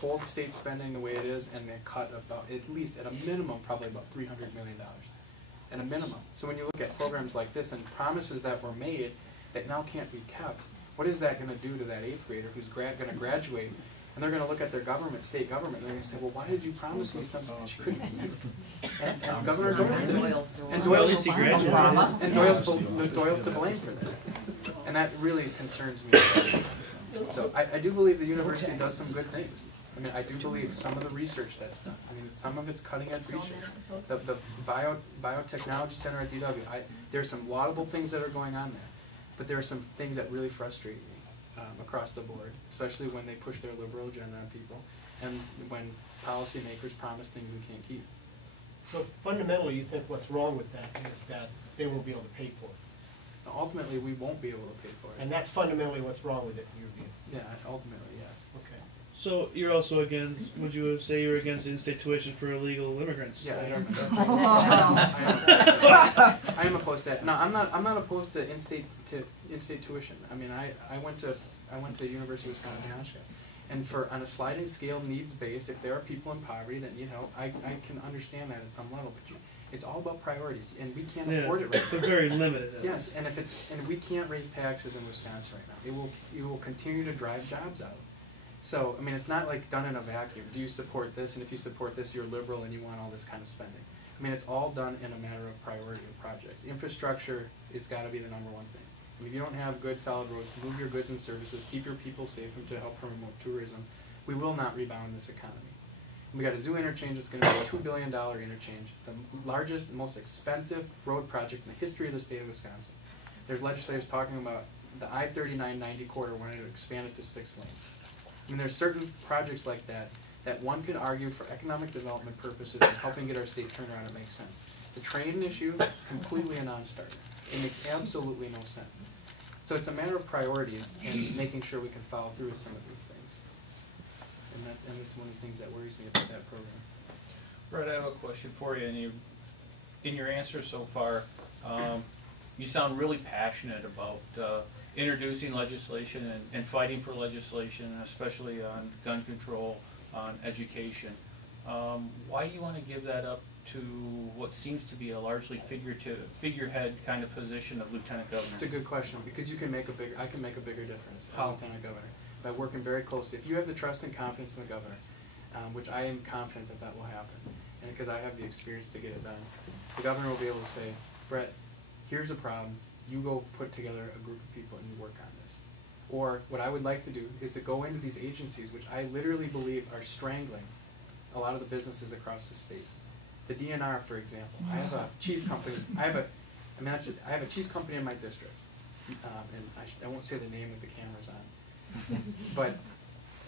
hold state spending the way it is, and they cut about, at least at a minimum, probably about $300 million. At a minimum. So when you look at programs like this and promises that were made that now can't be kept, what is that going to do to that 8th grader who's going to graduate? And they're going to look at their government, state government, and they're going to say, well, why did you promise me something that you couldn't keep? And Governor Doyle's did it. And Doyle's to blame for that. And that really concerns me. So I do believe the university does some good things. I mean, I do believe some of the research that's done. I mean, some of it's cutting-edge research. The Biotechnology Center at DW, there's some laudable things that are going on there. But there are some things that really frustrate me. Across the board, especially when they push their liberal agenda on people, and when policymakers promise things we can't keep. So fundamentally, you think what's wrong with that is that they won't be able to pay for it? Ultimately, we won't be able to pay for it. And that's fundamentally what's wrong with it, in your view? Yeah, ultimately, yes. Okay. So you're also against, would you say you're against in-state tuition for illegal immigrants? Yeah, I am opposed to that. No, I'm not opposed to in-state tuition. I mean, I went to University of Wisconsin-Oshkosh, and on a sliding scale, needs-based, if there are people in poverty that need help, I can understand that at some level. But it's all about priorities, and we can't afford it right now. They're very limited. Yes, and we can't raise taxes in Wisconsin right now. It will continue to drive jobs out. So, I mean, it's not like done in a vacuum. Do you support this? And if you support this, you're liberal and you want all this kind of spending. I mean, it's all done in a matter of priority of projects. Infrastructure has got to be the #1 thing. I mean, if you don't have good, solid roads, move your goods and services, keep your people safe, and to help promote tourism, we will not rebound this economy. And we got a zoo interchange that's going to be a $2 billion interchange, the largest, most expensive road project in the history of the state of Wisconsin. There's legislators talking about the I-39-90 corridor wanting to expand it to 6 lanes. I mean, there's certain projects like that one could argue for economic development purposes and helping get our state turned around, it makes sense. The train issue, completely a non-starter. It makes absolutely no sense. So it's a matter of priorities and making sure we can follow through with some of these things. And that's one of the things that worries me about that program. Brett, I have a question for you. And in your answer so far, you sound really passionate about introducing legislation and fighting for legislation, especially on gun control, on education. Why do you want to give that up to what seems to be a largely figurehead kind of position of lieutenant governor? It's a good question, because I can make a bigger difference as lieutenant governor by working very closely. If you have the trust and confidence in the governor, which I am confident that will happen, and because I have the experience to get it done, the governor will be able to say, Brett, here's a problem. You go put together a group of people and you work on this. Or what I would like to do is to go into these agencies, which I literally believe are strangling a lot of the businesses across the state. The DNR, for example. I have a cheese company. I have a cheese company in my district, and I won't say the name with the cameras on. But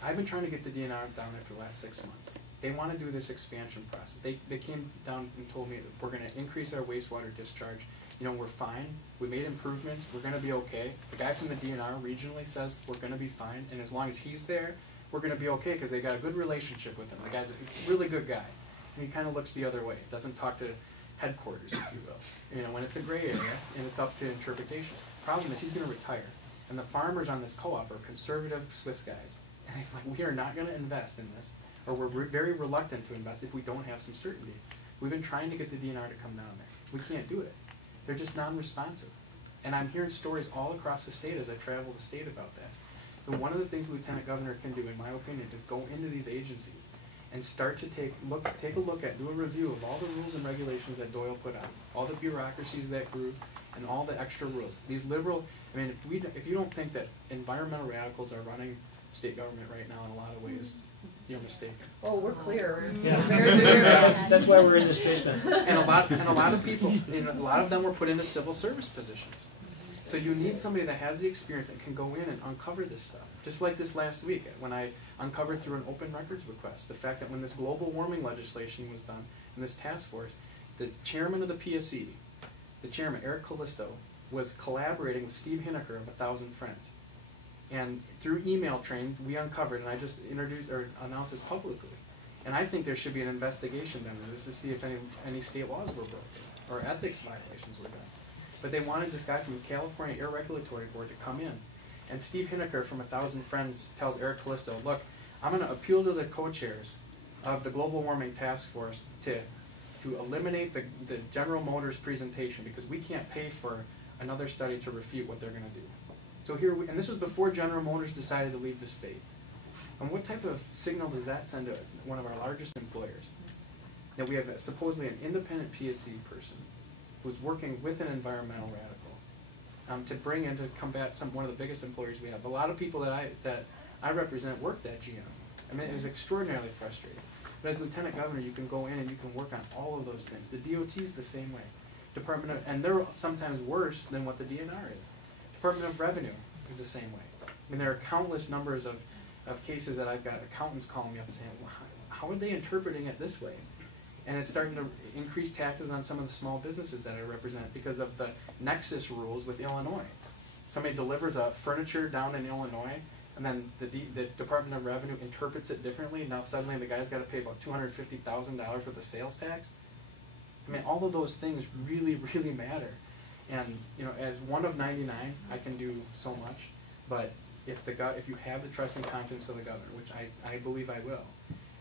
I've been trying to get the DNR down there for the last 6 months. They want to do this expansion process. They came down and told me that we're going to increase our wastewater discharge. You know, we're fine. We made improvements. We're going to be okay. The guy from the DNR regionally says we're going to be fine, and as long as he's there, we're going to be okay because they got a good relationship with him. The guy's a really good guy. And he kind of looks the other way. Doesn't talk to headquarters, if you will. You know, when it's a gray area and it's up to interpretation. Problem is he's going to retire, and the farmers on this co-op are conservative Swiss guys, and he's like, we are not going to invest in this, or we're very reluctant to invest if we don't have some certainty. We've been trying to get the DNR to come down there. We can't do it. They're just non-responsive, and I'm hearing stories all across the state as I travel the state about that. And one of the things the lieutenant governor can do, in my opinion, is go into these agencies and start to take a look at, do a review of all the rules and regulations that Doyle put on, all the bureaucracies that grew, and all the extra rules. These liberal, I mean, if you don't think that environmental radicals are running state government right now in a lot of ways, you're mistaken. Oh, we're clear. Yeah. That's why we're in this basement. And a lot of people, a lot of them were put into civil service positions. So you need somebody that has the experience and can go in and uncover this stuff. Just like this last week when I uncovered through an open records request the fact that when this global warming legislation was done in this task force, the chairman of the PSE, the chairman, Eric Callisto, was collaborating with Steve Hineker of 1,000 Friends. And through email train, we uncovered, and I just introduced or announced this publicly. And I think there should be an investigation done into this to see if any state laws were broken or ethics violations were done. But they wanted this guy from the California Air Regulatory Board to come in. And Steve Hineker from 1,000 Friends tells Eric Callisto, look, I'm going to appeal to the co-chairs of the Global Warming Task Force to eliminate the General Motors presentation, because we can't pay for another study to refute what they're going to do. So here, and this was before General Motors decided to leave the state. And what type of signal does that send to one of our largest employers? That we have supposedly an independent PSC person who's working with an environmental radical to bring in to combat one of the biggest employers we have. A lot of people that I represent worked at GM. I mean, it was extraordinarily frustrating. But as Lieutenant Governor, you can go in and you can work on all of those things. The DOT is the same way. And they're sometimes worse than what the DNR is. Department of Revenue is the same way. I mean, there are countless numbers of cases that I've got accountants calling me up and saying, well, how are they interpreting it this way? And it's starting to increase taxes on some of the small businesses that I represent because of the nexus rules with Illinois. Somebody delivers a furniture down in Illinois, and then the Department of Revenue interprets it differently. Now suddenly the guy's got to pay about $250,000 worth of sales tax. I mean, all of those things really, really matter. And you know, as one of 99, I can do so much. But if you have the trust and confidence of the governor, which I believe I will,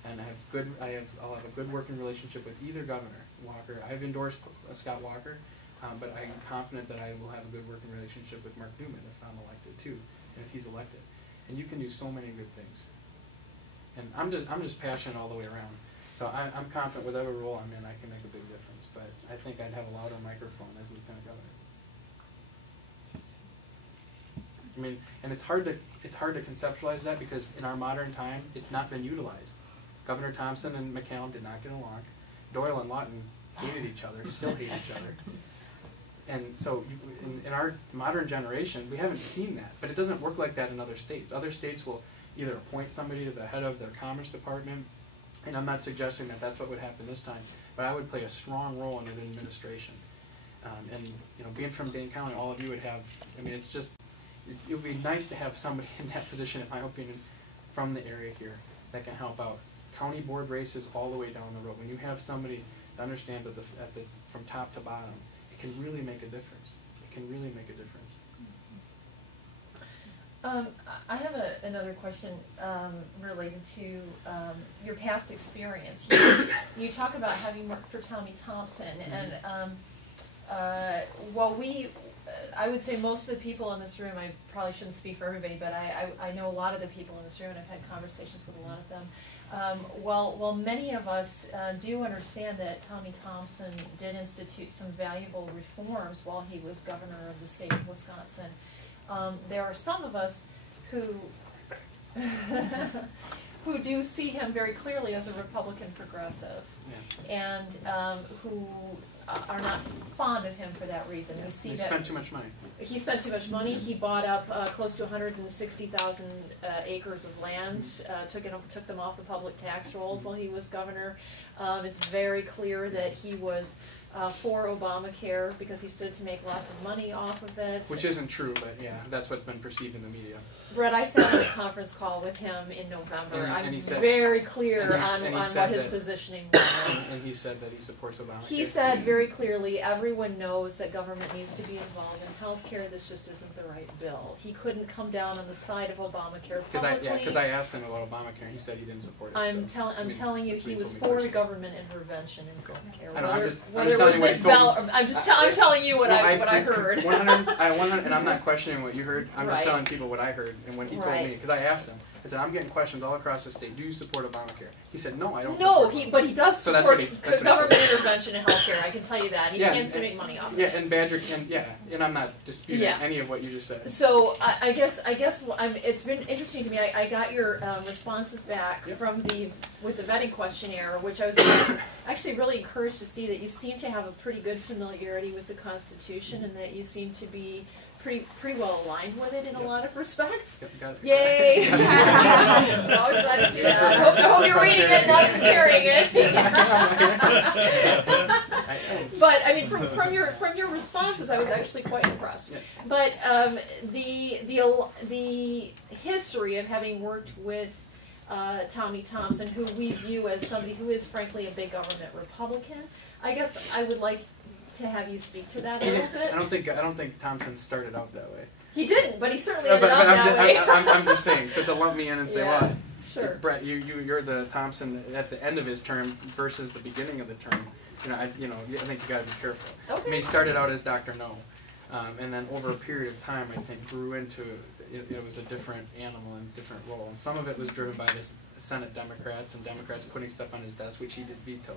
and I'll have a good working relationship with either governor, Walker. I've endorsed Scott Walker, but I'm confident that I will have a good working relationship with Mark Newman if I'm elected too, and if he's elected. And you can do so many good things. And I'm just passionate all the way around. So I'm confident whatever role I'm in, I can make a big difference. But I think I'd have a louder microphone as Lieutenant Governor. I mean, and it's hard to conceptualize that because in our modern time, it's not been utilized. Governor Thompson and McCallum did not get along. Doyle and Lawton hated each other, still hate each other. And so in our modern generation, we haven't seen that. But it doesn't work like that in other states. Other states will either appoint somebody to the head of their Commerce Department, and I'm not suggesting that that's what would happen this time, but I would play a strong role in the administration. And you know, being from Dane County, all of you would have, I mean, it's just, it would be nice to have somebody in that position, in my opinion, from the area here that can help out. County board races all the way down the road. When you have somebody that understands from top to bottom, it can really make a difference. It can really make a difference. I have another question related to your past experience. You talk about having worked for Tommy Thompson, and while I would say most of the people in this room, I probably shouldn't speak for everybody, but I know a lot of the people in this room, and I've had conversations with a lot of them. While many of us do understand that Tommy Thompson did institute some valuable reforms while he was governor of the state of Wisconsin, there are some of us who who do see him very clearly as a Republican progressive, and who are not fond of him for that reason. We see he that spent too much money. He spent too much money. He bought up close to 160,000 acres of land, took them off the public tax rolls while he was governor. It's very clear that he was for Obamacare because he stood to make lots of money off of it. Which isn't true, but yeah, that's what's been perceived in the media. Brett, I sat on a conference call with him in November. And he said, very clear on what his that, positioning was. And he said that he supports Obamacare. He said very clearly, everyone knows that government needs to be involved in healthcare. This just isn't the right bill. He couldn't come down on the side of Obamacare publicly. Because I asked him about Obamacare, and he said he didn't support it. I'm telling you, he was for the government intervention in healthcare. I'm telling you what I heard. 100, and I'm not questioning what you heard. I'm just telling people what I heard and what he told me. Because I asked him. I said, I'm getting questions all across the state. Do you support Obamacare? He said, no, I don't support it. But he does support government intervention in healthcare. I can tell you that. He stands to make money off of it. And Badger can, and I'm not disputing any of what you just said. So I guess it's been interesting to me. I got your responses back with the vetting questionnaire, which I was actually really encouraged to see that you seem to have a pretty good familiarity with the Constitution and that you seem to be pretty well aligned with it in a lot of respects. Yep, got it. Yay! Always glad to see that. I hope you're reading it, not just carrying it. But I mean, from your responses, I was actually quite impressed. Yeah. But the history of having worked with Tommy Thompson, who we view as somebody who is frankly a big government Republican, I guess I would like to have you speak to that a little bit. I don't think Thompson started out that way. He didn't, but he certainly ended up that way. I'm just saying. So to lump me in and say, well, Sure. Brett, you're the Thompson at the end of his term versus the beginning of the term. I think you got to be careful. Okay. I mean, he started out as Dr. No, and then over a period of time, I think, grew into it was a different animal and different role. And some of it was driven by the Senate Democrats and Democrats putting stuff on his desk, which he did veto.